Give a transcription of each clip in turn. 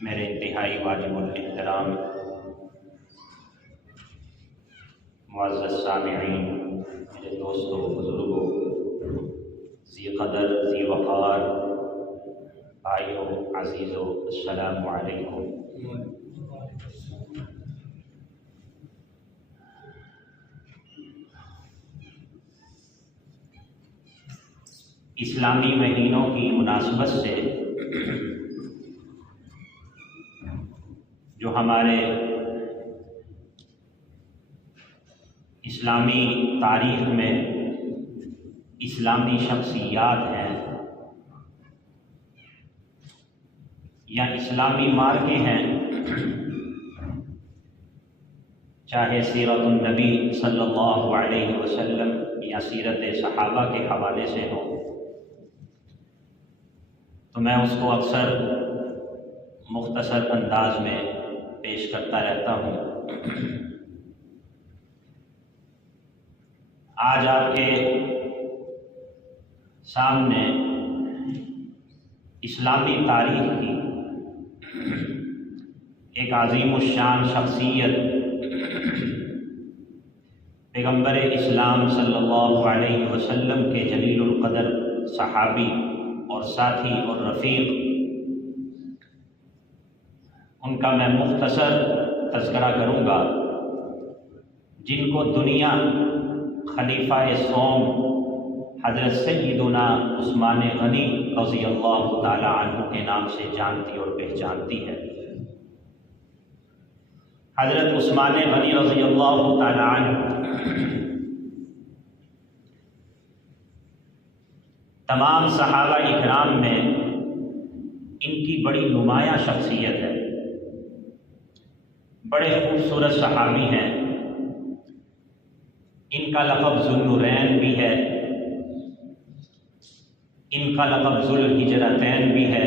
میرے انتہائی واجب الاحترام معزز سامعین، میرے دوستوں، بزرگوں، ذی قدر ذی وقار بھائیوں، عزیزوں، السلام علیکم۔ اسلامی مہینوں کی مناسبت سے جو ہمارے اسلامی تاریخ میں اسلامی شخصیات ہیں یا اسلامی مارکے ہیں، چاہے سیرت النبی صلی اللہ علیہ وسلم یا سیرت صحابہ کے حوالے سے ہو، تو میں اس کو اکثر مختصر انداز میں پیش کرتا رہتا ہوں۔ آج آپ کے سامنے اسلامی تاریخ کی ایک عظیم الشان شخصیت، پیغمبر اسلام صلی اللہ علیہ وسلم کے جلیل القدر صحابی اور ساتھی اور رفیق، ان کا میں مختصر تذکرہ کروں گا، جن کو دنیا خلیفہ سوم حضرت سیدنا عثمان غنی رضی اللہ تعالی عنہ کے نام سے جانتی اور پہچانتی ہے۔ حضرت عثمان غنی رضی اللہ تعالی عنہ تمام صحابہ اکرام میں ان کی بڑی نمایاں شخصیت ہے، بڑے خوبصورت صحابی ہیں۔ ان کا لقب ذوالنورین بھی ہے، ان کا لقب ذوالہجرتین بھی ہے،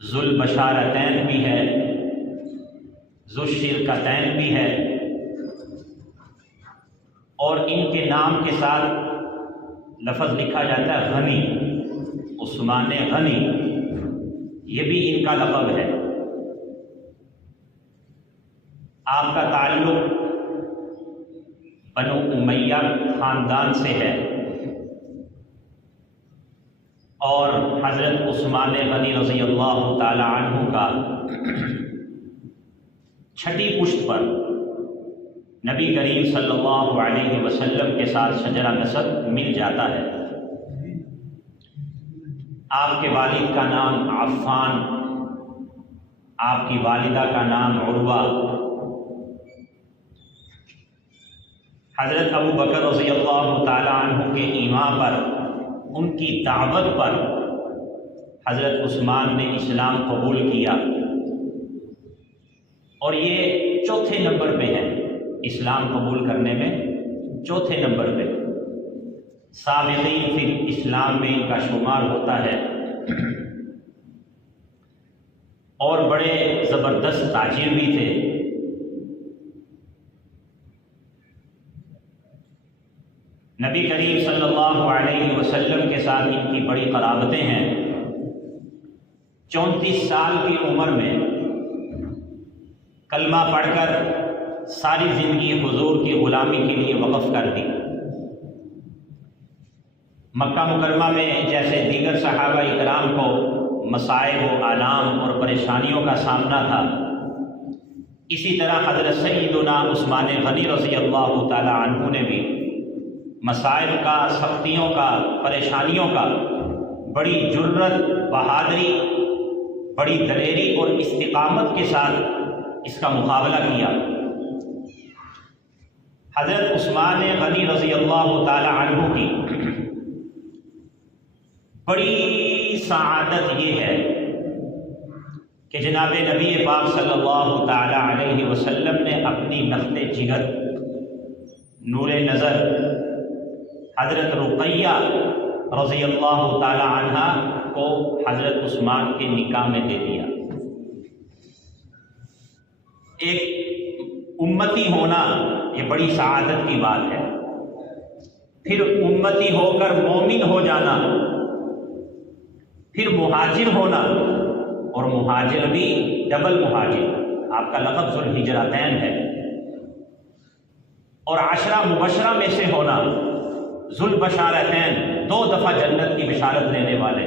ذوالبشارتین بھی ہے، ذوالشرکتین بھی ہے، اور ان کے نام کے ساتھ لفظ لکھا جاتا ہے غنی، عثمان غنی، یہ بھی ان کا لقب ہے۔ آپ کا تعلق بنو امیہ خاندان سے ہے، اور حضرت عثمان غنی رضی اللہ تعالی عنہ کا چھٹی پشت پر نبی کریم صلی اللہ علیہ وسلم کے ساتھ شجرہ نسب مل جاتا ہے۔ آپ کے والد کا نام عفان، آپ کی والدہ کا نام عروہ۔ حضرت ابو بکر رضی اللہ تعالی عنہ کے ایمان پر، ان کی دعوت پر حضرت عثمان نے اسلام قبول کیا، اور یہ چوتھے نمبر پہ ہے، اسلام قبول کرنے میں چوتھے نمبر پہ، سابقین فی اسلام میں ان کا شمار ہوتا ہے، اور بڑے زبردست تاجر بھی تھے۔ نبی کریم صلی اللہ علیہ وسلم کے ساتھ ان کی بڑی قرابتیں ہیں۔ 34 سال کی عمر میں کلمہ پڑھ کر ساری زندگی حضور کی غلامی کے لیے وقف کر دی۔ مکہ مکرمہ میں جیسے دیگر صحابہ اکرام کو مصائب و آلام اور پریشانیوں کا سامنا تھا، اسی طرح حضرت سیدنا عثمان غنی رضی اللہ تعالی عنہ نے بھی مصائب کا، سختیوں کا، پریشانیوں کا بڑی جرت، بہادری، بڑی دلیری اور استقامت کے ساتھ اس کا مقابلہ کیا۔ حضرت عثمان غنی رضی اللہ تعالی عنہ کی بڑی سعادت یہ ہے کہ جناب نبی پاک صلی اللہ تعالی علیہ وسلم نے اپنی نقط جگر، نور نظر حضرت رقیہ رضی اللہ تعالی عنہ کو حضرت عثمان کے نکاح میں دے دیا۔ ایک امتی ہونا یہ بڑی سعادت کی بات ہے، پھر امتی ہو کر مومن ہو جانا، پھر مہاجر ہونا، اور مہاجر بھی ڈبل مہاجر، آپ کا لقب ذوالہجرتین ہے، اور 10 مبشرہ میں سے ہونا ذوالبشارتین، 2 دفعہ جنت کی بشارت دینے والے،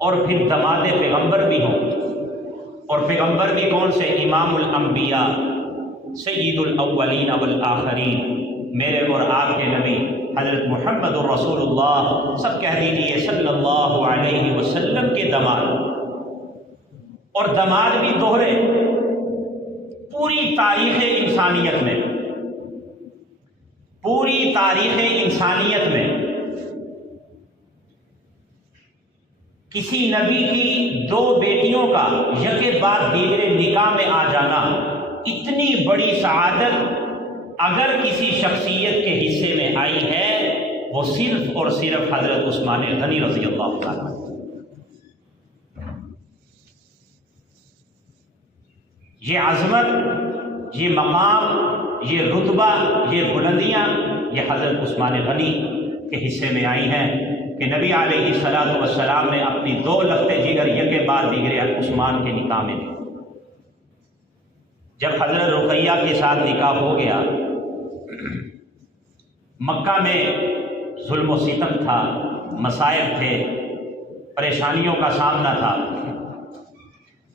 اور پھر داماد پیغمبر بھی ہوں، اور پیغمبر بھی کون سے؟ امام الانبیاء، سید الاولین والآخرین، میرے اور آپ کے نبی حضرت محمد الرسول اللہ، سب کہہ دیجیے صلی اللہ علیہ وسلم کے داماد، اور داماد بھی دوہرے، پوری تاریخ انسانیت میں، پوری تاریخ انسانیت میں کسی نبی کی 2 بیٹیوں کا یکے بعد دیگرے نکاح میں آ جانا اتنی بڑی سعادت اگر کسی شخصیت کے حصے میں آئی ہے، وہ صرف اور صرف حضرت عثمان غنی رضی اللہ تعالیٰ۔ یہ عظمت، یہ مقام، یہ رتبہ، یہ بلندیاں یہ حضرت عثمان غنی کے حصے میں آئی ہیں کہ نبی علیہ الصلوۃ والسلام نے اپنی 2 لخت جگر یکے بعد دیگرے عثمان کے نکاح میں دی۔ جب حضرت رقیہ کے ساتھ نکاح ہو گیا، مکہ میں ظلم و ستم تھا، مصائب تھے، پریشانیوں کا سامنا تھا،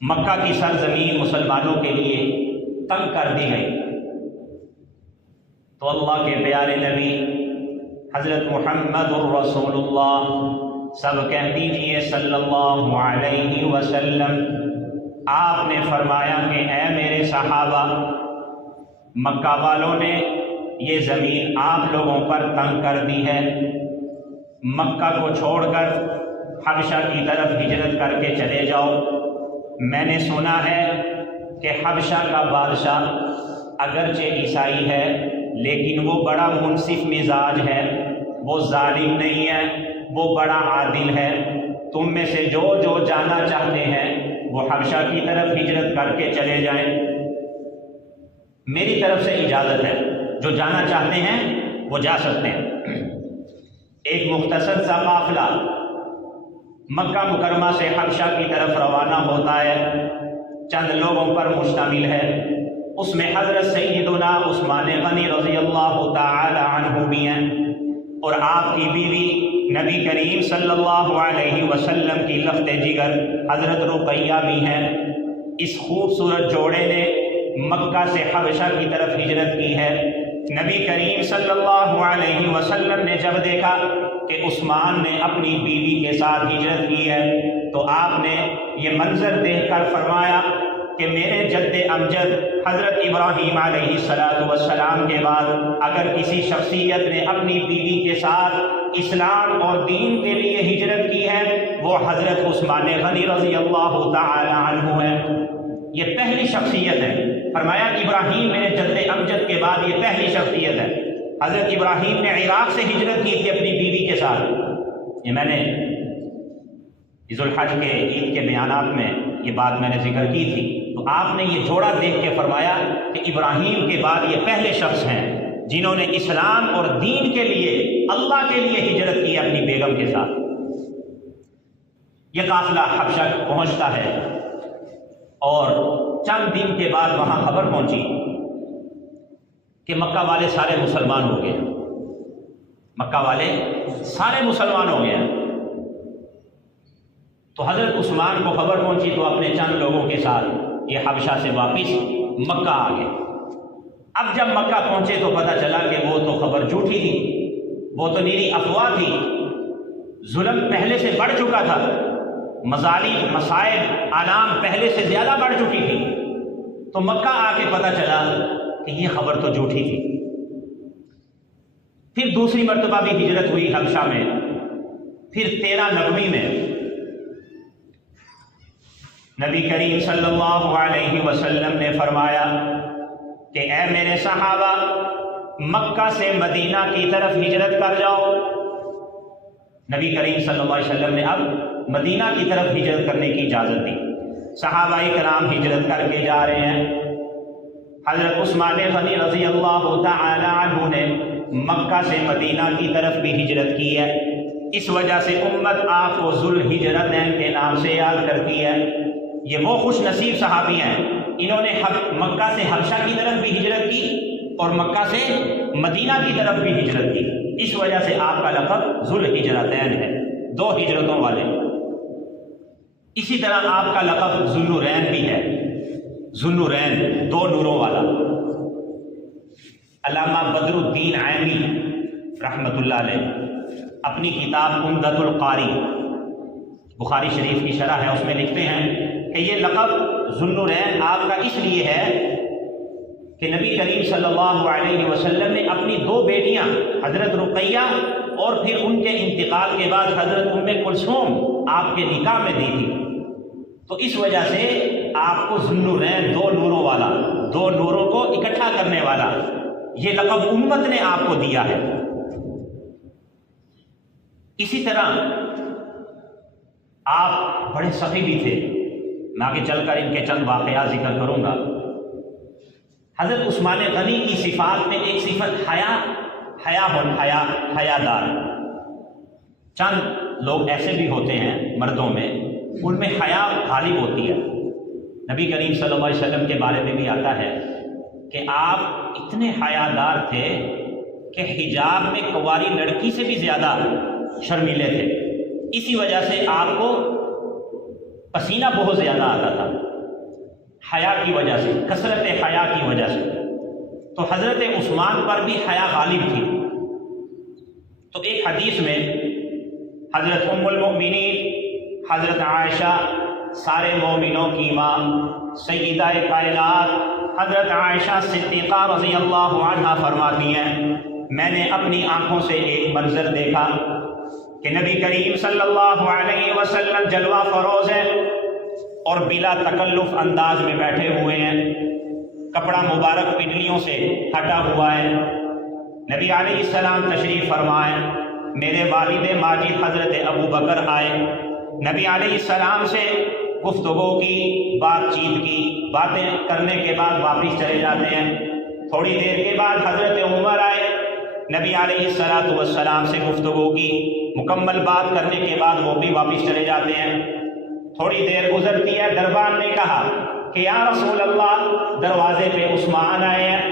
مکہ کی سرزمین مسلمانوں کے لیے تنگ کر دی گئی، تو اللہ کے پیارے نبی حضرت محمد الرسول اللہ، سب کہہ دیجئے صلی اللہ علیہ وسلم، آپ نے فرمایا کہ اے میرے صحابہ، مکہ والوں نے یہ زمین آپ لوگوں پر تنگ کر دی ہے، مکہ کو چھوڑ کر حبشہ کی طرف ہجرت کر کے چلے جاؤ۔ میں نے سنا ہے کہ حبشہ کا بادشاہ اگرچہ عیسائی ہے لیکن وہ بڑا منصف مزاج ہے، وہ ظالم نہیں ہے، وہ بڑا عادل ہے، تم میں سے جو جانا چاہتے ہیں وہ حبشہ کی طرف ہجرت کر کے چلے جائیں، میری طرف سے اجازت ہے، جو جانا چاہتے ہیں وہ جا سکتے ہیں۔ ایک مختصر سا قافلہ مکہ مکرمہ سے حبشہ کی طرف روانہ ہوتا ہے، چند لوگوں پر مشتمل ہے، اس میں حضرت سیدنا عثمان غنی رضی اللہ تعالی عنہ بھی ہیں، اور آپ کی بیوی نبی کریم صلی اللہ علیہ وسلم کی لخت جگر حضرت رقیہ بھی ہیں۔ اس خوبصورت جوڑے نے مکہ سے حبشہ کی طرف ہجرت کی ہے۔ نبی کریم صلی اللہ علیہ وسلم نے جب دیکھا کہ عثمان نے اپنی بیوی کے ساتھ ہجرت کی ہے تو آپ نے یہ منظر دیکھ کر فرمایا کہ میرے جد امجد حضرت ابراہیم علیہ السلام کے بعد اگر کسی شخصیت نے اپنی بیوی کے ساتھ اسلام اور دین کے لیے ہجرت کی ہے وہ حضرت عثمان غنی رضی اللہ تعالی عنہ ہے۔ یہ پہلی شخصیت ہے، فرمایا ابراہیم میرے جد امجد کے بعد یہ پہلی شخصیت ہے۔ حضرت ابراہیم نے عراق سے ہجرت کی تھی اپنی بیوی کے ساتھ، یہ میں نے ذوالحج کے عید کے بیانات میں یہ بات میں نے ذکر کی تھی، تو آپ نے یہ جوڑا دیکھ کے فرمایا کہ ابراہیم کے بعد یہ پہلے شخص ہیں جنہوں نے اسلام اور دین کے لیے اللہ کے لیے ہجرت کی اپنی بیگم کے ساتھ۔ یہ قافلہ حبشہ پہنچتا ہے اور چند دن کے بعد وہاں خبر پہنچی کہ مکہ والے سارے مسلمان ہو گئے، مکہ والے سارے مسلمان ہو گئے۔ تو حضرت عثمان کو خبر پہنچی تو اپنے چند لوگوں کے ساتھ یہ حبشہ سے واپس مکہ آ گئے۔ اب جب مکہ پہنچے تو پتہ چلا کہ وہ تو خبر جھوٹی تھی، وہ تو نیری افواہ تھی، ظلم پہلے سے بڑھ چکا تھا، مظالم مصائب آلام پہلے سے زیادہ بڑھ چکی تھی، تو مکہ آ کے پتہ چلا کہ یہ خبر تو جھوٹی تھی۔ پھر دوسری مرتبہ بھی ہجرت ہوئی حبشہ میں، پھر 13 نبوی میں نبی کریم صلی اللہ علیہ وسلم نے فرمایا کہ اے میرے صحابہ مکہ سے مدینہ کی طرف ہجرت کر جاؤ۔ نبی کریم صلی اللہ علیہ وسلم نے اب مدینہ کی طرف ہجرت کرنے کی اجازت دی۔ صحابہ کرام ہجرت کر کے جا رہے ہیں۔ حضرت عثمان غنی رضی اللہ تعالی عنہ نے مکہ سے مدینہ کی طرف بھی ہجرت کی ہے۔ اس وجہ سے امت آپ کو ذوالحجرتین کے نام سے یاد کرتی ہے۔ یہ وہ خوش نصیب صحابی ہیں، انہوں نے مکہ سے حبشہ کی طرف بھی ہجرت کی اور مکہ سے مدینہ کی طرف بھی ہجرت کی، اس وجہ سے آپ کا لقب ذوالحجرتین ہے، 2 ہجرتوں والے۔ اسی طرح آپ کا لقب ذوالنورین بھی ہے، ذوالنورین 2 نوروں والا۔ علامہ بدر الدین عیمی رحمۃ اللہ علیہ اپنی کتاب عمدۃ القاری، بخاری شریف کی شرح ہے، اس میں لکھتے ہیں کہ یہ لقب ذوالنورین آپ کا اس لیے ہے کہ نبی کریم صلی اللہ علیہ وسلم نے اپنی 2 بیٹیاں حضرت رقیہ اور پھر ان کے انتقال کے بعد حضرت ام کلثوم آپ کے نکاح میں دی تھی، تو اس وجہ سے آپ کو ذوالنورین 2 نوروں والا، 2 نوروں کو اکٹھا کرنے والا، یہ لقب امت نے آپ کو دیا ہے۔ اسی طرح آپ بڑے سخی بھی تھے، میں آگے چل کر ان کے چند واقعات ذکر کروں گا۔ حضرت عثمان غنی کی صفات میں ایک صفت حیا دار، چند لوگ ایسے بھی ہوتے ہیں مردوں میں، ان میں حیا غالب ہوتی ہے۔ نبی کریم صلی اللہ علیہ وسلم کے بارے میں بھی آتا ہے کہ آپ اتنے حیا دار تھے کہ حجاب میں کنواری لڑکی سے بھی زیادہ شرمیلے تھے، اسی وجہ سے آپ کو پسینہ بہت زیادہ آتا تھا، حیا کی وجہ سے، کثرت حیا کی وجہ سے۔ تو حضرت عثمان پر بھی حیا غالب تھی۔ تو ایک حدیث میں حضرت ام المؤمنین حضرت عائشہ، سارے مومنوں کی ماں، سیدہ کائنات حضرت عائشہ صدیقہ رضی اللہ عنہا فرماتی ہیں، میں نے اپنی آنکھوں سے ایک منظر دیکھا کہ نبی کریم صلی اللہ علیہ وسلم جلوہ فروز ہیں اور بلا تکلف انداز میں بیٹھے ہوئے ہیں، کپڑا مبارک پنڈلیوں سے ہٹا ہوا ہے۔ نبی علیہ السلام تشریف فرمائے، میرے والد ماجد حضرت ابو بکر آئے، نبی علیہ السلام سے گفتگو کی، بات چیت کی، باتیں کرنے کے بعد واپس چلے جاتے ہیں۔ تھوڑی دیر کے بعد حضرت عمر آئے، نبی علیہ السلام سے گفتگو کی، مکمل بات کرنے کے بعد وہ بھی واپس چلے جاتے ہیں۔ تھوڑی دیر گزرتی ہے، دربان نے کہا کہ یا رسول اللہ، دروازے پہ عثمان آئے ہیں۔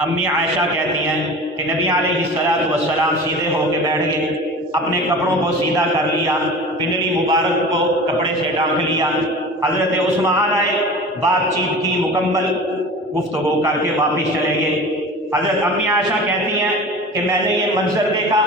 امی عائشہ کہتی ہیں کہ نبی علیہ السلام سیدھے ہو کے بیٹھ گئے، اپنے کپڑوں کو سیدھا کر لیا، پنڈلی مبارک کو کپڑے سے ڈھانک لیا۔ حضرت عثمان آئے، بات چیت کی، مکمل گفتگو کر کے واپس چلے گئے۔ حضرت امی عائشہ کہتی ہیں کہ میں نے یہ منظر دیکھا،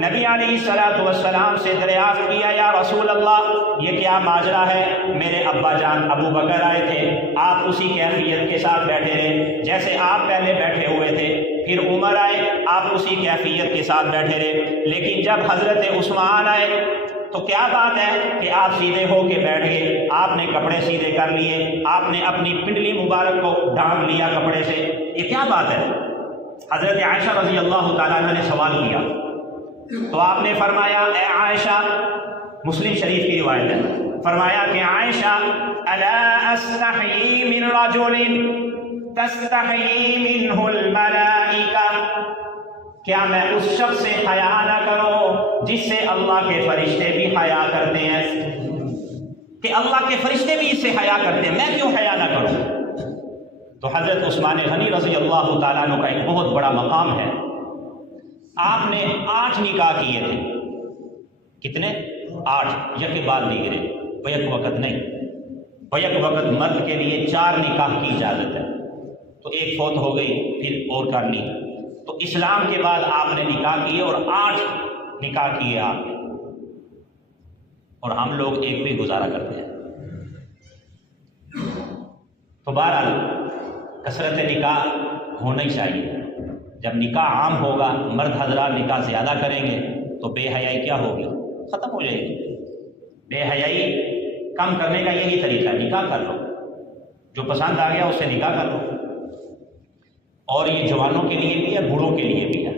نبی علیہ السلام سے دریافت کیا، یا رسول اللہ یہ کیا ماجرا ہے؟ میرے ابا جان ابو بکر آئے تھے، آپ اسی کیفیت کے ساتھ بیٹھے رہے جیسے آپ پہلے بیٹھے ہوئے تھے، پھر عمر آئے، آپ اسی کیفیت کے ساتھ بیٹھے رہے، لیکن جب حضرت عثمان آئے تو کیا بات ہے کہ آپ سیدھے ہو کے بیٹھ گئے، آپ نے کپڑے سیدھے کر لیے، آپ نے اپنی پنڈلی مبارک کو ڈھانپ لیا کپڑے سے، یہ کیا بات ہے؟ حضرت عائشہ رضی اللہ تعالیٰ عنہ نے سوال کیا تو آپ نے فرمایا، اے عائشہ، مسلم شریف کی روایت ہے، فرمایا کہ عائشہ، الا استحیی من رجل تستحیی منہ الملائکہ، کیا میں اس شخص سے حیا نہ کروں جس سے اللہ کے فرشتے بھی حیا کرتے ہیں؟ کہ اللہ کے فرشتے بھی اس سے حیا کرتے ہیں، میں کیوں حیا نہ کروں؟ تو حضرت عثمان غنی رضی اللہ تعالیٰ عنہ کا ایک بہت بڑا مقام ہے، آپ نے 8 نکاح کیے تھے۔ کتنے؟ 8، یک بعد دیگرے، بیک وقت نہیں، بیک وقت مرد کے لیے 4 نکاح کی اجازت ہے، تو ایک فوت ہو گئی پھر اور کرنی، تو اسلام کے بعد آپ نے نکاح کیے اور 8 نکاح کیے آپ نے، اور ہم لوگ ایک بھی گزارا کرتے ہیں۔ تو بہرحال کثرت نکاح ہونا ہی چاہیے، جب نکاح عام ہوگا، مرد حضرات نکاح زیادہ کریں گے تو بے حیائی کیا ہوگی؟ ختم ہو جائے گی۔ بے حیائی کم کرنے کا یہی طریقہ ہے، نکاح کر لو، جو پسند آ گیا اس سے نکاح کر لو، اور یہ جوانوں کے لیے بھی ہے، بوڑھوں کے لیے بھی ہے۔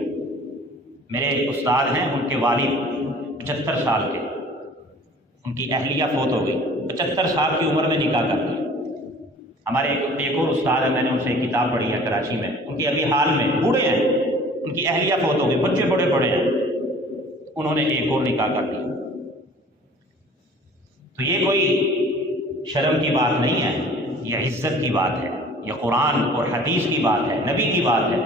میرے ایک استاد ہیں، ان کے والد 75 سال کے، ان کی اہلیہ فوت ہو گئی، 75 سال کی عمر میں نکاح کر دیا۔ ہمارے ایک اور استاد ہے، میں نے ان سے ایک کتاب پڑھی ہے کراچی میں، ان کی ابھی حال میں بوڑھے ہیں، ان کی اہلیہ فوت ہو گئی، بچے بڑے بڑے ہیں، انہوں نے ایک اور نکاح کر دیا۔ تو یہ کوئی شرم کی بات نہیں ہے، یہ عزت کی بات ہے، یہ قرآن اور حدیث کی بات ہے، نبی کی بات ہے۔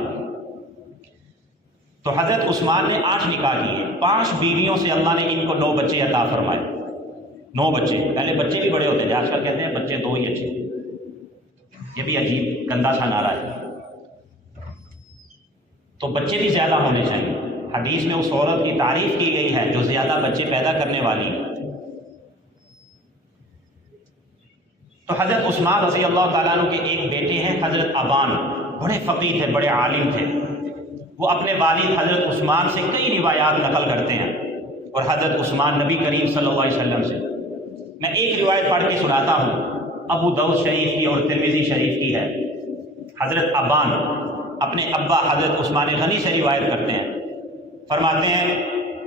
تو حضرت عثمان نے 8 نکاح کیے، 5 بیویوں سے اللہ نے ان کو 9 بچے عطا فرمائے۔ 9 بچے، پہلے بچے بھی بڑے ہوتے تھے، آج کل کہتے ہیں بچے 2 ہی اچھے۔ یہ بھی عجیب گندا سا نعرہ ہے۔ تو بچے بھی زیادہ ہونے چاہیے۔ حدیث میں اس عورت کی تعریف کی گئی ہے جو زیادہ بچے پیدا کرنے والی ہے۔ تو حضرت عثمان رضی اللہ تعالیٰ عنہ کے ایک بیٹے ہیں حضرت ابان، بڑے فقیہ تھے، بڑے عالم تھے۔ وہ اپنے والد حضرت عثمان سے کئی روایات نقل کرتے ہیں، اور حضرت عثمان نبی کریم صلی اللہ علیہ وسلم سے۔ میں ایک روایت پڑھ کے سناتا ہوں، ابو داؤد شریف کی اور ترمذی شریف کی ہے۔ حضرت ابان اپنے ابا حضرت عثمان غنی سے روایت کرتے ہیں، فرماتے ہیں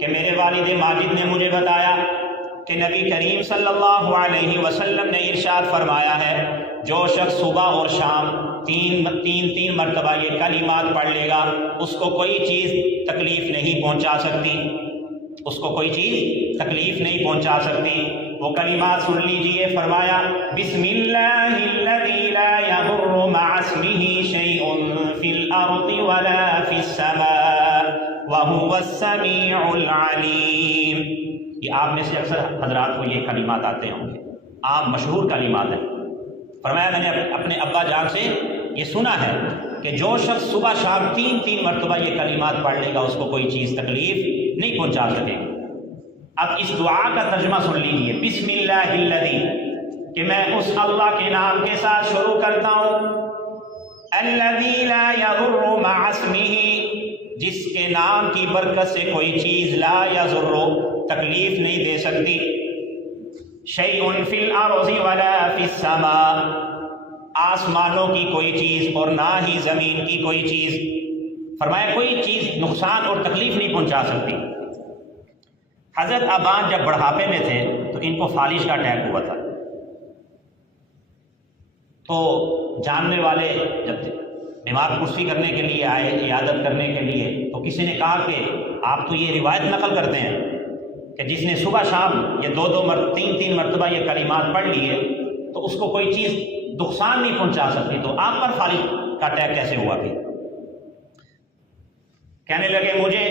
کہ میرے والد ماجد نے مجھے بتایا کہ نبی کریم صلی اللہ علیہ وسلم نے ارشاد فرمایا ہے، جو شخص صبح اور شام تین مرتبہ یہ کلمات پڑھ لے گا، اس کو کوئی چیز تکلیف نہیں پہنچا سکتی، اس کو کوئی چیز تکلیف نہیں پہنچا سکتی۔ وہ کلمات سن لیجئے، فرمایا بسم اللہ الذی لا یضر مع اسمہ شیء فی الارض ولا فی السماء وہو السمیع العلیم۔ یہ آپ میں سے اکثر حضرات کو یہ کلمات آتے ہوں گے، عام مشہور کلمات ہیں۔ فرمایا میں نے اپنے ابا جان سے یہ سنا ہے کہ جو شخص صبح شام 3 مرتبہ یہ کلمات پڑھ لے گا، اس کو کوئی چیز تکلیف نہیں پہنچا سکے گی۔ اب اس دعا کا ترجمہ سن لیجئے، بسم اللہ الذی، کہ میں اس اللہ کے نام کے ساتھ شروع کرتا ہوں، الذی لا یضر مع اسمہ، جس کے نام کی برکت سے کوئی چیز لا یضر، تکلیف نہیں دے سکتی، شیء فی الارض ولا فی السماء، آسمانوں کی کوئی چیز اور نہ ہی زمین کی کوئی چیز، فرمایا کوئی چیز نقصان اور تکلیف نہیں پہنچا سکتی۔ حضرت ابان جب بڑھاپے میں تھے تو ان کو فالش کا اٹیک ہوا تھا۔ تو جاننے والے جب بیمار پرسی کرنے کے لیے آئے، عیادت کرنے کے لیے، تو کسی نے کہا کہ آپ تو یہ روایت نقل کرتے ہیں کہ جس نے صبح شام یہ 3 مرتبہ یہ کلمات پڑھ لیے تو اس کو کوئی چیز نقصان نہیں پہنچا سکتی، تو آپ پر فالج کا اٹیک کیسے ہوا؟ پھر کہنے لگے مجھے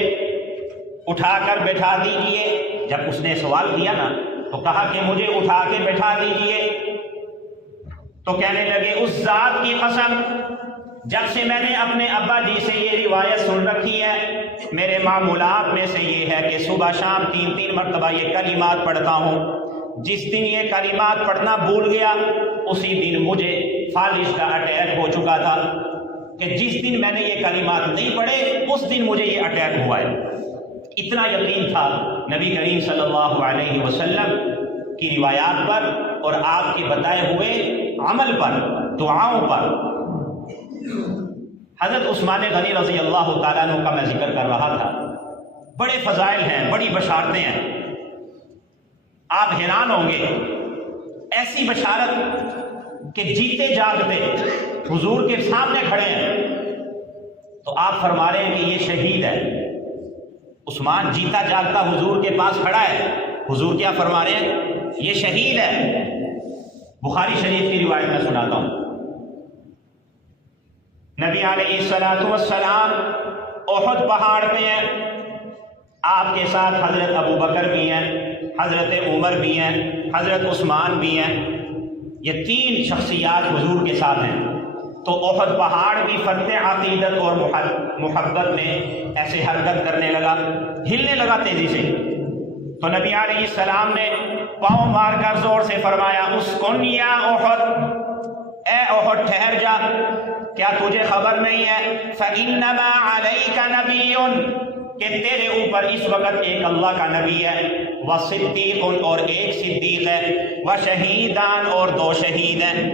اٹھا کر بٹھا دیجئے۔ جب اس نے سوال کیا نا تو کہا کہ مجھے اٹھا کے بٹھا دیجئے، تو کہنے لگے اس ذات کی قسم جب سے میں نے اپنے ابا جی سے یہ روایت سن رکھی ہے، میرے معمولات میں سے یہ ہے کہ صبح شام 3 مرتبہ یہ کلمات پڑھتا ہوں۔ جس دن یہ کلمات پڑھنا بھول گیا، اسی دن مجھے فالج کا اٹیک ہو چکا تھا، کہ جس دن میں نے یہ کلمات نہیں پڑھے اس دن مجھے یہ اٹیک ہوا ہے۔ اتنا یقین تھا نبی کریم صلی اللہ علیہ وسلم کی روایات پر اور آپ کے بتائے ہوئے عمل پر، دعاؤں پر۔ حضرت عثمان غنی رضی اللہ تعالیٰ عنہ کا میں ذکر کر رہا تھا، بڑے فضائل ہیں، بڑی بشارتیں ہیں، آپ حیران ہوں گے۔ ایسی بشارت کہ جیتے جاگتے حضور کے سامنے کھڑے ہیں تو آپ فرما رہے ہیں کہ یہ شہید ہے۔ عثمان جیتا جاگتا حضور کے پاس کھڑا ہے، حضور کیا فرما رہے ہیں؟ یہ شہید ہے۔ بخاری شریف کی روایت میں سناتا ہوں، نبی علیہ الصلوۃ والسلام احد پہاڑ پہ ہیں، آپ کے ساتھ حضرت ابو بکر بھی ہیں، حضرت عمر بھی ہیں، حضرت عثمان بھی ہیں، یہ 3 شخصیات حضور کے ساتھ ہیں۔ تو احد پہاڑ بھی فتح عقیدت اور محبت میں ایسے حرکت کرنے لگا، ہلنے لگا تیزی سے۔ تو نبی علیہ السلام نے پاؤں مار کر زور سے فرمایا، اسکن یا احد، اے احد ٹھہر جا، کیا تجھے خبر نہیں ہے فإنما علیک نبی، کہ تیرے اوپر اس وقت ایک اللہ کا نبی ہے، وصدیق، اور ایک صدیق ہے، وشہیدان، اور 2 شہید ہیں۔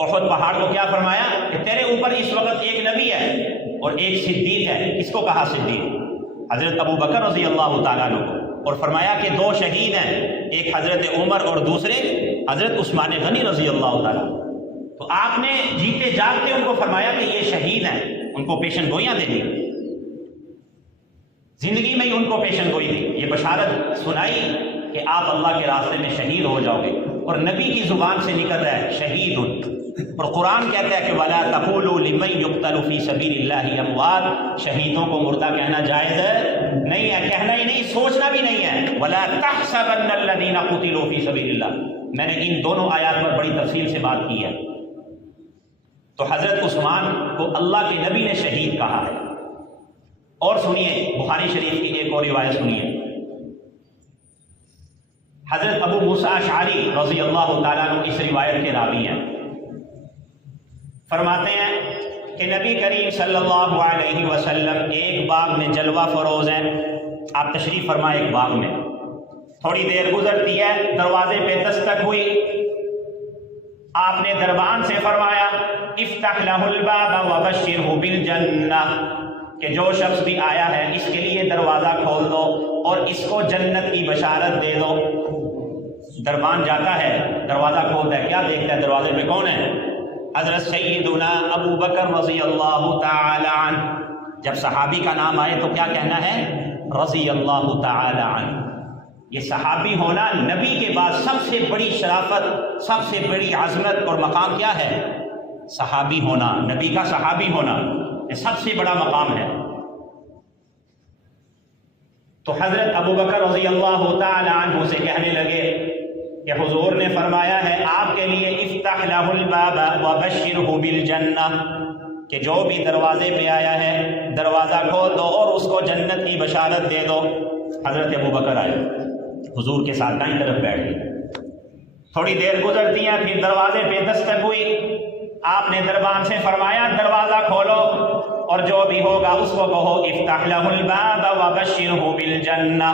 احد پہاڑ کو کیا فرمایا کہ تیرے اوپر اس وقت ایک نبی ہے اور ایک صدیق ہے۔ کس کو کہا صدیق؟ حضرت ابو بکر رضی اللہ تعالیٰ عنہ کو، اور فرمایا کہ 2 شہید ہیں، ایک حضرت عمر اور دوسرے حضرت عثمان غنی رضی اللہ تعالیٰ۔ تو آپ نے جیتے جاگتے ان کو فرمایا کہ یہ شہید ہیں، ان کو پیشن گوئیاں دینی۔ زندگی میں ہی ان کو پیشن گوئی تھی، یہ بشارت سنائی کہ آپ اللہ کے راستے میں شہید ہو جاؤ گے، اور نبی کی زبان سے نکل رہا ہے شہید، اور قرآن کہتا ہے کہ وَلَا تَقُولُوا لِمَن يُقْتَلُ فِي سَبِيلِ اللَّهِ أَمْوَاتٌ، شہیدوں کو مردہ کہنا جائز نہیں ہے، کہنا ہی نہیں، سوچنا بھی نہیں ہے۔ وَلَا تَحْسَبَنَّ الَّذِينَ قُتِلُوا فِي سَبِيلِ اللَّهِ، میں نے ان دونوں آیات پر بڑی تفصیل سے بات کی ہے۔ تو حضرت عثمان کو اللہ کے نبی نے شہید کہا ہے۔ اور سنیے بخاری شریف کی ایک اور روایت سنیے، حضرت ابو موسیٰ اشعری رضی اللہ تعالیٰ عنہ اس روایت کے راوی ہیں، فرماتے ہیں کہ نبی کریم صلی اللہ علیہ وسلم ایک باغ میں جلوہ فروز ہیں، آپ تشریف فرمائے ایک باغ میں، تھوڑی دیر گزرتی ہے، دروازے پہ دستک ہوئی، آپ نے دربان سے فرمایا افتح لہ الباب وبشرہ بالجنہ، کہ جو شخص بھی آیا ہے اس کے لیے دروازہ کھول دو اور اس کو جنت کی بشارت دے دو۔ دربان جاتا ہے، دروازہ کھولتا ہے، کیا دیکھتا ہے دروازے پہ کون ہے؟ حضرت سیدنا ابو بکر رضی اللہ تعالی عنہ۔ جب صحابی کا نام آئے تو کیا کہنا ہے؟ رضی اللہ تعالی عنہ۔ یہ صحابی ہونا نبی کے بعد سب سے بڑی شرافت، سب سے بڑی عظمت اور مقام کیا ہے؟ صحابی ہونا، نبی کا صحابی ہونا، یہ سب سے بڑا مقام ہے۔ تو حضرت ابو بکر رضی اللہ تعالی عنہ سے کہنے لگے کہ حضور نے فرمایا ہے آپ کے لیے افتح لہ الباب وبشرہ بالجنہ، کہ جو بھی دروازے پہ آیا ہے دروازہ کھول دو اور اس کو جنت کی بشارت دے دو۔ حضرت ابو بکر آئے، حضور کے ساتھ دائیں طرف بیٹھ گئے، تھوڑی دیر گزرتی ہے، پھر دروازے پہ دستک ہوئی، آپ نے دربان سے فرمایا دروازہ کھولو اور جو بھی ہوگا اس کو کہو افتح لہ الباب وبشرہ بالجنہ۔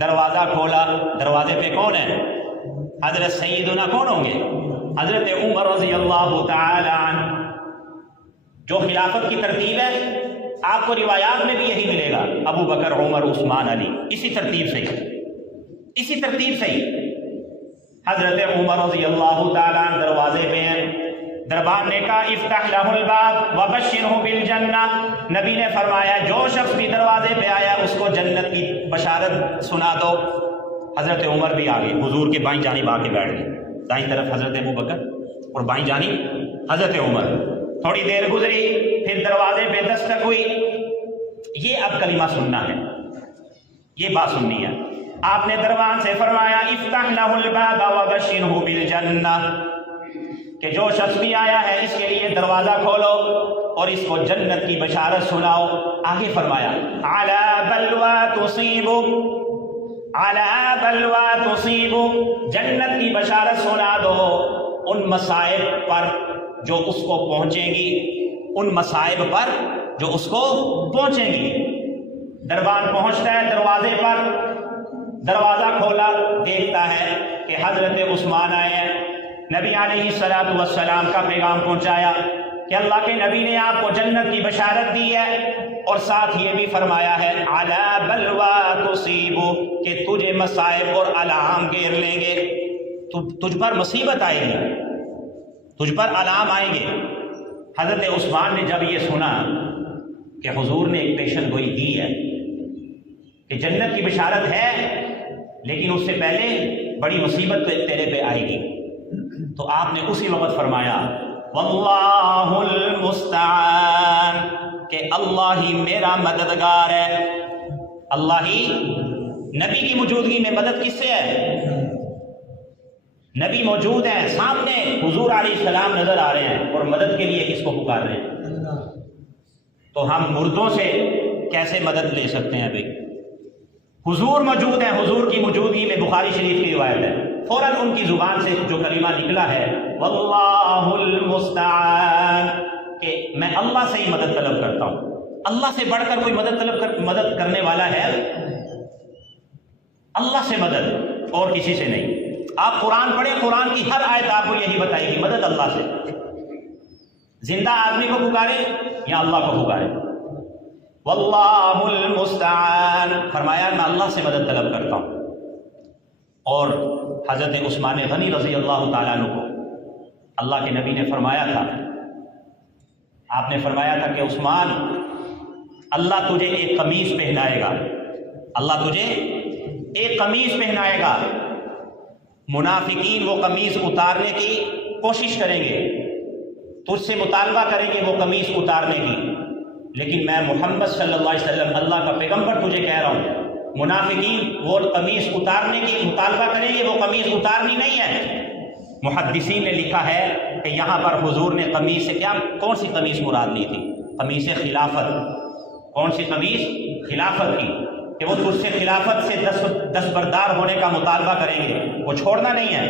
دروازہ کھولا، دروازے پہ کون ہے؟ حضرت سیدنا کون ہوں گے؟ حضرت عمر رضی اللہ تعالی عنہ۔ جو خلافت کی ترتیب ہے آپ کو روایات میں بھی یہی ملے گا، ابو بکر، عمر، عثمان، علی، اسی ترتیب سے ہی حضرت عمر رضی اللہ تعالی عنہ دروازے پہ ہیں، دربان نے کہا افتح لہ الباب وبشرہ بالجنہ، نبی نے فرمایا جو شخص بھی دروازے پہ آیا اس کو جنت کی بشارت سنا دو۔ حضرت عمر بھی آگے حضور کے بائیں جانب آ کے بیٹھ گئے، دائیں طرف حضرت ابو بکر اور بائیں جانب حضرت عمر۔ تھوڑی دیر گزری، پھر دروازے پہ دستک ہوئی، یہ اب کلمہ سننا ہے، یہ بات سننی ہے۔ آپ نے دربان سے فرمایا افتح لہ الباب وبشرہ بالجنہ، کہ جو شخص بھی آیا ہے اس کے لیے دروازہ کھولو اور اس کو جنت کی بشارت سناؤ۔ آگے فرمایا علی بلوى تصیب، علی بلوى تصیب، جنت کی بشارت سنا دو ان مصائب پر جو اس کو پہنچیں گی، ان مصائب پر جو اس کو پہنچیں گی۔ دربان پہنچتا ہے دروازے پر، دروازہ کھولا، دیکھتا ہے کہ حضرت عثمان آئے ہیں، نبی علیہ الصلوۃ والسلام کا پیغام پہنچایا کہ اللہ کے نبی نے آپ کو جنت کی بشارت دی ہے اور ساتھ یہ بھی فرمایا ہے علی بلوى تصیب، کہ تجھے مصائب اور الام گھیر لیں گے، تجھ پر مصیبت آئے گی، تجھ پر الام آئیں گے۔ حضرت عثمان نے جب یہ سنا کہ حضور نے ایک پیشن گوئی دی ہے کہ جنت کی بشارت ہے لیکن اس سے پہلے بڑی مصیبت تیرے پہ آئے گی، تو آپ نے اسی وقت فرمایا واللہ المستعان، کہ اللہ ہی میرا مددگار ہے۔ اللہ ہی، نبی کی موجودگی میں مدد کس سے ہے؟ نبی موجود ہیں سامنے، حضور علیہ السلام نظر آ رہے ہیں اور مدد کے لیے کس کو پکار رہے ہیں؟ تو ہم مردوں سے کیسے مدد لے سکتے ہیں؟ بھائی حضور موجود ہیں، حضور کی موجودگی میں بخاری شریف کی روایت ہے، فوراً ان کی زبان سے جو کلمہ نکلا ہے واللہ المستعان، کہ میں اللہ سے ہی مدد طلب کرتا ہوں۔ اللہ سے بڑھ کر کوئی مدد کرنے والا ہے؟ اللہ سے مدد اور کسی سے نہیں۔ آپ قرآن پڑھیں، قرآن کی ہر آیت آپ کو یہی بتائے گی مدد اللہ سے۔ زندہ آدمی کو پکارے یا اللہ کو پکارے؟ واللہ المستعان، فرمایا میں اللہ سے مدد طلب کرتا ہوں۔ اور حضرت عثمان غنی رضی اللہ تعالیٰ عنہ کو اللہ کے نبی نے فرمایا تھا، آپ نے فرمایا تھا کہ عثمان اللہ تجھے ایک قمیص پہنائے گا، اللہ تجھے ایک قمیص پہنائے گا۔ منافقین وہ قمیص اتارنے کی کوشش کریں گے، تجھ سے مطالبہ کریں گے وہ قمیص اتارنے کی، لیکن میں محمد صلی اللہ علیہ وسلم اللہ کا پیغمبر تجھے کہہ رہا ہوں، منافقین وہ قمیص اتارنے کی مطالبہ کریں گے، وہ قمیص اتارنی نہیں ہے۔ محدثین نے لکھا ہے کہ یہاں پر حضور نے قمیص سے کون سی قمیص مراد لی تھی؟ قمیص خلافت۔ کون سی قمیص؟ خلافت کی، کہ وہ تجھ سے خلافت سے دستبردار ہونے کا مطالبہ کریں گے، وہ چھوڑنا نہیں ہے۔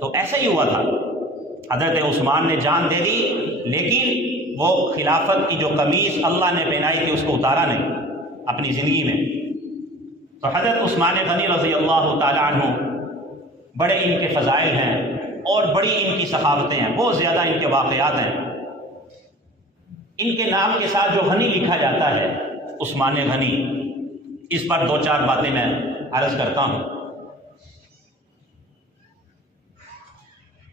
تو ایسے ہی ہوا تھا، حضرت عثمان نے جان دے دی، لیکن وہ خلافت کی جو قمیص اللہ نے پہنائی تھی اس کو اتارا نہیں اپنی زندگی میں۔ تو حضرت عثمان غنی رضی اللہ تعالی عنہ بڑے ان کے فضائل ہیں اور بڑی ان کی صحافتیں ہیں، بہت زیادہ ان کے واقعات ہیں۔ ان کے نام کے ساتھ جو غنی لکھا جاتا ہے عثمان غنی، اس پر دو چار باتیں میں عرض کرتا ہوں۔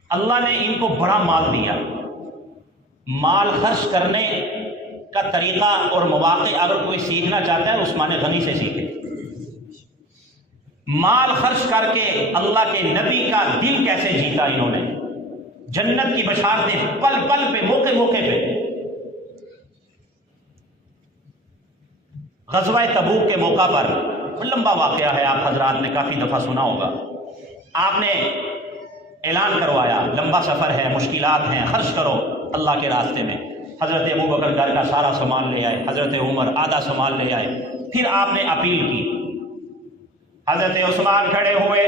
اللہ نے ان کو بڑا مال دیا، مال خرچ کرنے کا طریقہ اور مواقع اگر کوئی سیکھنا چاہتا ہے عثمان غنی سے سیکھے۔ مال خرچ کر کے اللہ کے نبی کا دل کیسے جیتا انہوں نے، جنت کی بشارتیں پل پل پہ، موقع موقع پہ۔ غزوہ تبوک کے موقع پر، لمبا واقعہ ہے، آپ حضرات نے کافی دفعہ سنا ہوگا، آپ نے اعلان کروایا لمبا سفر ہے، مشکلات ہیں، خرچ کرو اللہ کے راستے میں۔ حضرت ابوبکر گھر کا سارا سامان لے آئے، حضرت عمر آدھا سامان لے آئے، پھر آپ نے اپیل کی۔ حضرت عثمان کھڑے ہوئے،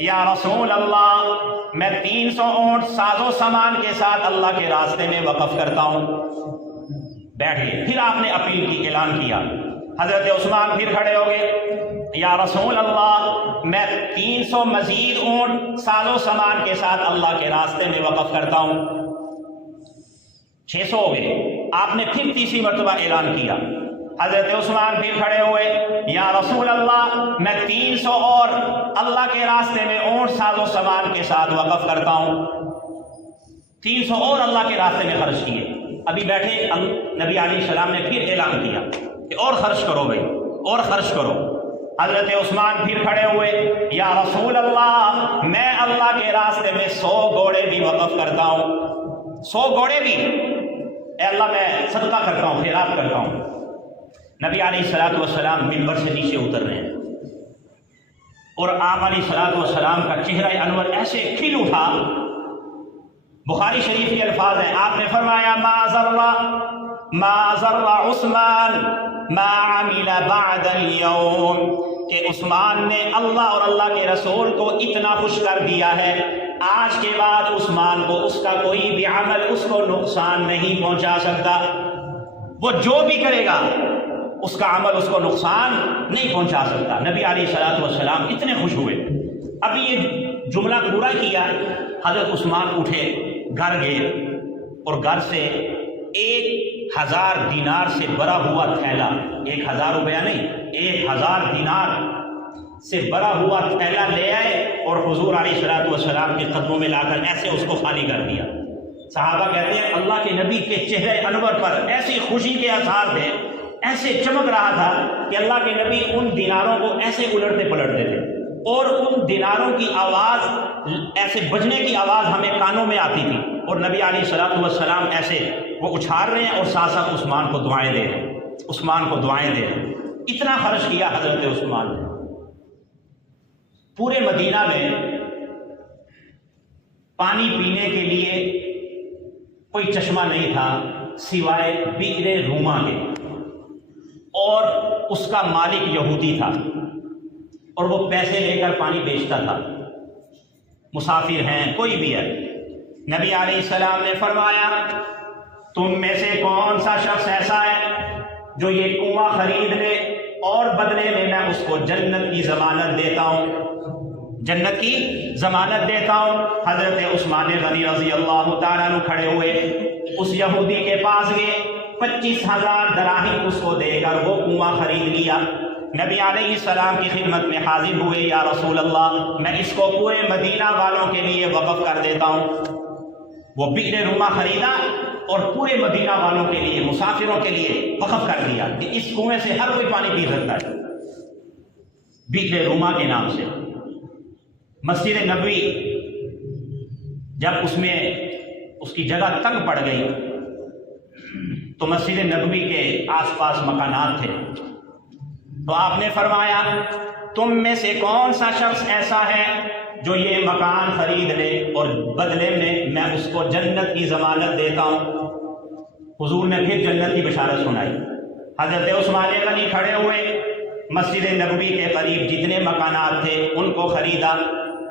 یا رسول اللہ میں 300 اونٹ ساز و سامان کے ساتھ اللہ کے راستے میں وقف کرتا ہوں، بیٹھ گئے۔ پھر آپ نے اپیل کی، اعلان کیا۔ حضرت عثمان پھر کھڑے ہو گئے، یا رسول اللہ میں 300 مزید اونٹ ساز و سامان کے ساتھ اللہ کے راستے میں وقف کرتا ہوں، 600 ہو گئے۔ آپ نے پھر تیسری مرتبہ اعلان کیا۔ حضرت عثمان پھر کھڑے ہوئے، یا رسول اللہ میں 300 اور اللہ کے راستے میں اونٹ ساز و سامان کے ساتھ وقف کرتا ہوں، 300 اور اللہ کے راستے میں خرچ کیے۔ ابھی بیٹھے نبی علیہ السلام نے پھر اعلان کیا کہ اور خرچ کرو بھائی، اور خرچ کرو۔ حضرت عثمان پھر کھڑے ہوئے، یا رسول اللہ میں اللہ کے راستے میں 100 گھوڑے بھی وقف کرتا ہوں، 100 گھوڑے بھی، اے اللہ میں صدقہ کرتا ہوں، خیرات کرتا ہوں۔ نبی علیہ الصلوۃ والسلام منبر سے نیچے اتر رہے ہیں اور آپ علیہ الصلوۃ والسلام کا چہرہ انور ایسے کھل اٹھا، بخاری شریف کے الفاظ ہیں، آپ نے فرمایا ما ضر عثمان ما عمل بعد اليوم، کہ عثمان نے اللہ اور اللہ کے رسول کو اتنا خوش کر دیا ہے، آج کے بعد عثمان کو اس کا کوئی بھی عمل اس کو نقصان نہیں پہنچا سکتا۔ وہ جو بھی کرے گا اس کا عمل اس کو نقصان نہیں پہنچا سکتا۔ نبی علیہ الصلوۃ والسلام اتنے خوش ہوئے۔ ابھی یہ جملہ پورا کیا، حضرت عثمان اٹھے، گھر گئے اور گھر سے 1000 دینار سے بھرا ہوا تھیلا، 1000 روپیہ نہیں، 1000 دینار سے بھرا ہوا تھیلا لے آئے اور حضور علیہ الصلوۃ والسلام کے قدموں میں لا کر ایسے اس کو خالی کر دیا۔ صحابہ کہتے ہیں اللہ کے نبی کے چہرے انور پر ایسی خوشی کے آثار تھے، ایسے چمک رہا تھا کہ اللہ کے نبی ان دیناروں کو ایسے الٹتے پلٹتے تھے اور ان دیناروں کی آواز، ایسے بجنے کی آواز ہمیں کانوں میں آتی تھی، اور نبی علیہ الصلوۃ والسلام ایسے وہ اچھال رہے ہیں اور ساتھ ساتھ عثمان کو دعائیں دے رہے ہیں، عثمان کو دعائیں دے رہے ہیں۔ اتنا خرچ کیا حضرت عثمان نے۔ پورے مدینہ میں پانی پینے کے لیے کوئی چشمہ نہیں تھا سوائے بئر روما کے، اور اس کا مالک یہودی تھا اور وہ پیسے لے کر پانی بیچتا تھا۔ مسافر ہیں، کوئی بھی ہے، نبی علیہ السلام نے فرمایا تم میں سے کون سا شخص ایسا ہے جو یہ کنواں خرید لے اور بدلے میں میں اس کو جنت کی ضمانت دیتا ہوں، جنت کی ضمانت دیتا ہوں۔ حضرت عثمان غنی رضی اللہ تعالیٰ عنہ کھڑے ہوئے، اس یہودی کے پاس گئے، 25,000 دراہم اس کو دے کر وہ کنواں خرید لیا۔ نبی علیہ السلام کی خدمت میں حاضر ہوئے، یا رسول اللہ میں اس کو پورے مدینہ والوں کے لیے وقف کر دیتا ہوں۔ وہ بئر روما خریدا اور پورے مدینہ والوں کے لیے، مسافروں کے لیے وقف کر دیا کہ اس کنویں سے ہر کوئی پانی پی سکتا ہے، بئر روما کے نام سے۔ مسجد نبوی جب اس کی جگہ تنگ پڑ گئی تو مسجد نبوی کے آس پاس مکانات تھے، تو آپ نے فرمایا تم میں سے کون سا شخص ایسا ہے جو یہ مکان خرید لے اور بدلے میں اس کو جنت کی ضمانت دیتا ہوں۔ حضور نے پھر جنت کی بشارت سنائی۔ حضرت عثمان غنی کھڑے ہوئے، مسجد نبوی کے قریب جتنے مکانات تھے ان کو خریدا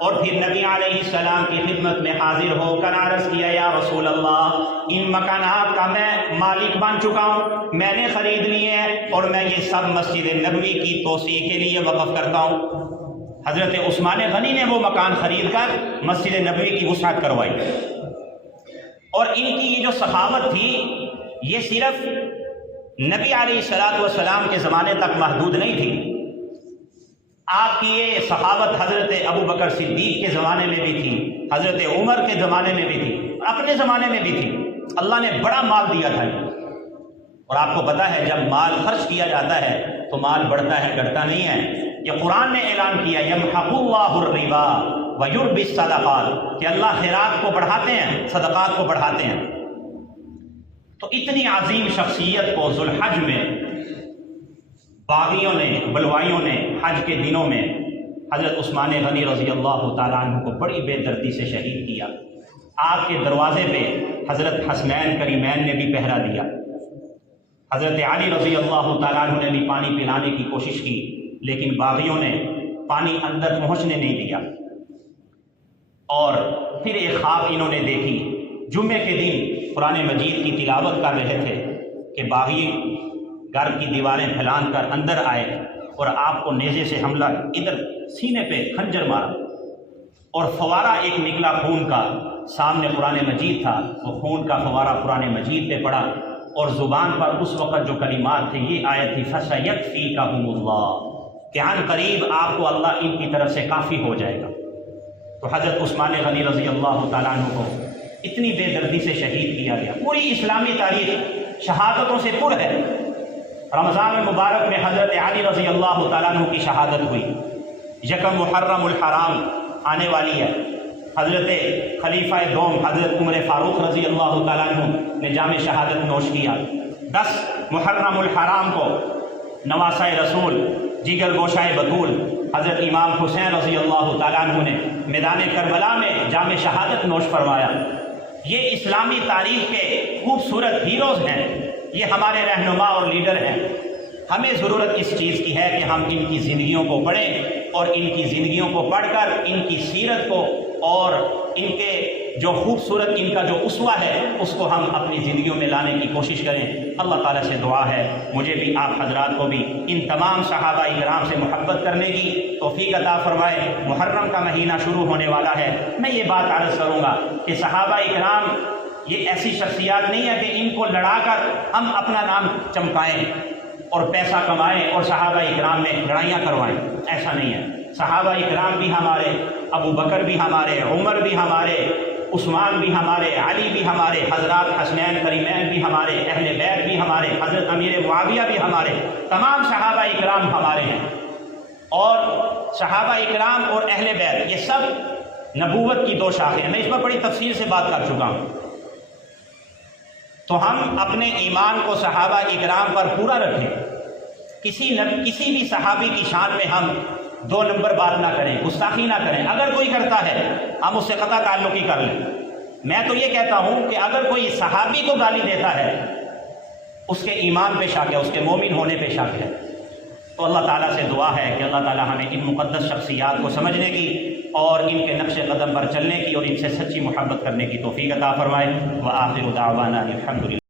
اور پھر نبی علیہ السلام کی خدمت میں حاضر ہو کر عرض کیا یا رسول اللہ، ان مکانات کا میں مالک بن چکا ہوں، میں نے خرید لیے ہیں اور میں یہ سب مسجد نبوی کی توسیع کے لیے وقف کرتا ہوں۔ حضرت عثمان غنی نے وہ مکان خرید کر مسجد نبوی کی وسعت کروائی، اور ان کی یہ جو سخاوت تھی یہ صرف نبی علیہ السلام کے زمانے تک محدود نہیں تھی، آپ کی یہ سخاوت حضرت ابو بکر صدیق کے زمانے میں بھی تھی، حضرت عمر کے زمانے میں بھی تھی، اپنے زمانے میں بھی تھی۔ اللہ نے بڑا مال دیا تھا، اور آپ کو پتا ہے جب مال خرچ کیا جاتا ہے تو مال بڑھتا ہے، گھٹتا نہیں ہے۔ یہ قرآن نے اعلان کیا یمحق اللہ الربا ویربی الصدقات، کہ اللہ خیرات کو بڑھاتے ہیں، صدقات کو بڑھاتے ہیں۔ تو اتنی عظیم شخصیت کو ذوالحج میں باغیوں نے، بلوائیوں نے حج کے دنوں میں حضرت عثمان غنی رضی اللہ تعالیٰ عنہ کو بڑی بے دردی سے شہید کیا۔ آپ کے دروازے پہ حضرت حسنین کریمین نے بھی پہرا دیا، حضرت علی رضی اللہ تعالیٰ عنہ نے بھی پانی پلانے کی کوشش کی، لیکن باغیوں نے پانی اندر پہنچنے نہیں دیا۔ اور پھر ایک خواب انہوں نے دیکھی، جمعے کے دن قرآن مجید کی تلاوت کر رہے تھے کہ باغی گھر کی دیواریں پھیلان کر اندر آئے اور آپ کو نیزے سے حملہ، ادھر سینے پہ خنجر مارا، اور فوارہ ایک نکلا خون کا، سامنے قرآن مجید تھا، وہ خون کا فوارہ قرآن مجید پہ پڑا، اور زبان پر اس وقت جو کلمات تھے یہ آیت تھی فَسَيَكْفِيكَهُمُ اللَّهُ، کہ عن قریب آپ کو اللہ ان کی طرف سے کافی ہو جائے گا۔ تو حضرت عثمان غنی رضی اللہ تعالیٰ عنہ کو اتنی بے دردی سے شہید کیا گیا۔ پوری اسلامی تاریخ شہادتوں سے پر ہے۔ رمضان المبارک میں حضرت علی رضی اللہ تعالیٰ عنہ کی شہادت ہوئی، یکم محرم الحرام آنے والی ہے، حضرت خلیفہ دوم حضرت عمر فاروق رضی اللہ تعالیٰ عنہ نے جام شہادت نوش کیا۔ 10 محرم الحرام کو نواسہ رسول، جگر گوشائے بطول حضرت امام حسین رضی اللہ تعالیٰ عنہ نے میدان کربلا میں جام شہادت نوش فرمایا۔ یہ اسلامی تاریخ کے خوبصورت ہیروز ہیں، یہ ہمارے رہنما اور لیڈر ہیں۔ ہمیں ضرورت اس چیز کی ہے کہ ہم ان کی زندگیوں کو پڑھیں، اور ان کی زندگیوں کو پڑھ کر ان کی سیرت کو اور ان کے جو خوبصورت ان کا جو اسوہ ہے اس کو ہم اپنی زندگیوں میں لانے کی کوشش کریں۔ اللہ تعالیٰ سے دعا ہے مجھے بھی آپ حضرات کو بھی ان تمام صحابہ اکرام سے محبت کرنے کی توفیق عطا فرمائے۔ محرم کا مہینہ شروع ہونے والا ہے، میں یہ بات عرض کروں گا کہ صحابہ اکرام یہ ایسی شخصیات نہیں ہے کہ ان کو لڑا کر ہم اپنا نام چمکائیں اور پیسہ کمائیں اور صحابہ اکرام میں لڑائیاں کروائیں، ایسا نہیں ہے۔ صحابہ اکرام بھی ہمارے، ابو بکر بھی ہمارے، عمر بھی ہمارے، عثمان بھی ہمارے، علی بھی ہمارے، حضرات حسنین کریمین بھی ہمارے، اہل بیت بھی ہمارے، حضرت امیر معاویہ بھی ہمارے، تمام صحابہ اکرام ہمارے ہیں۔ اور صحابہ اکرام اور اہل بیت یہ سب نبوت کی 2 شاخیں ہیں، میں اس پر بڑی تفصیل سے بات کر چکا ہوں۔ تو ہم اپنے ایمان کو صحابہ اکرام پر پورا رکھیں، کسی بھی صحابی کی شان میں ہم 2 نمبر بات نہ کریں، گستاخی نہ کریں۔ اگر کوئی کرتا ہے ہم اس سے قطع تعلق ہی کر لیں۔ میں تو یہ کہتا ہوں کہ اگر کوئی صحابی کو گالی دیتا ہے اس کے ایمان پہ شک ہے، اس کے مومن ہونے پہ شک ہے۔ تو اللہ تعالیٰ سے دعا ہے کہ اللہ تعالیٰ ہمیں ان مقدس شخصیات کو سمجھنے کی اور ان کے نقش قدم پر چلنے کی اور ان سے سچی محبت کرنے کی توفیق عطا فرمائے۔ وآخر دعوانا الحمدللہ۔